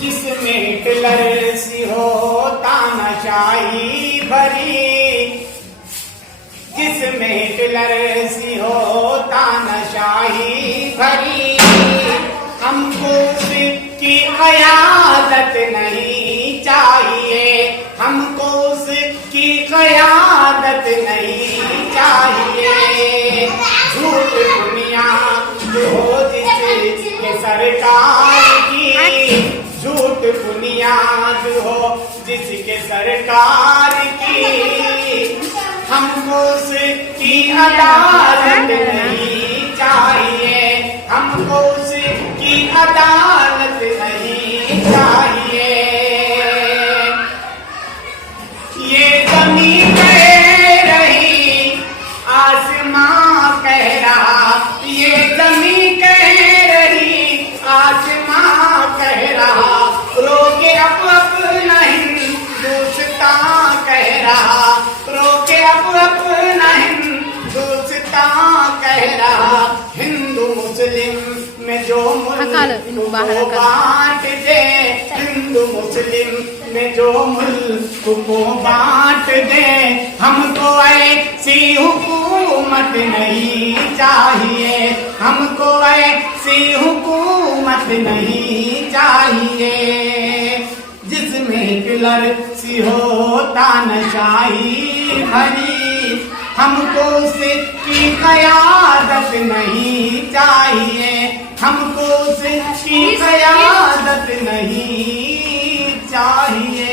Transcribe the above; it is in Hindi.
जिसमें टिलर सी हो तानाशाही भरी, जिसमें टिलर सी हो तानाशाही भरी। हमको उसकी क़यादत नहीं चाहिए, हमको उसकी क़यादत नहीं चाहिए। झूठ दुनिया जो हो जिसके सरकार की, झूठ बुनियाद हो जिसके सरकार की। हमको उसकी अदालत नहीं चाहिए, हमको उसकी अदालत नहीं चाहिए। ये ज़मीन कह रही, आसमां कह रहा, ये ज़मीन कह रही, आसमां कह रहा। रोके अब अपना हिंदुस्तान कह रहा, रोके अब अपना हिंदुस्तान कह रहा। हिंदू मुस्लिम में जो मुल्क को बांट दे, हिंदू मुस्लिम में जो मुल्क को बांट दे। हमको ऐसी हुकूमत नहीं चाहिए, हमको ऐसी हुकूमत नहीं चाहिए। जिसमें टिलर सी हो तानाशाही भरी, हमको उसकी क़यादत नहीं चाहिए, हमको उसकी क़यादत नहीं चाहिए।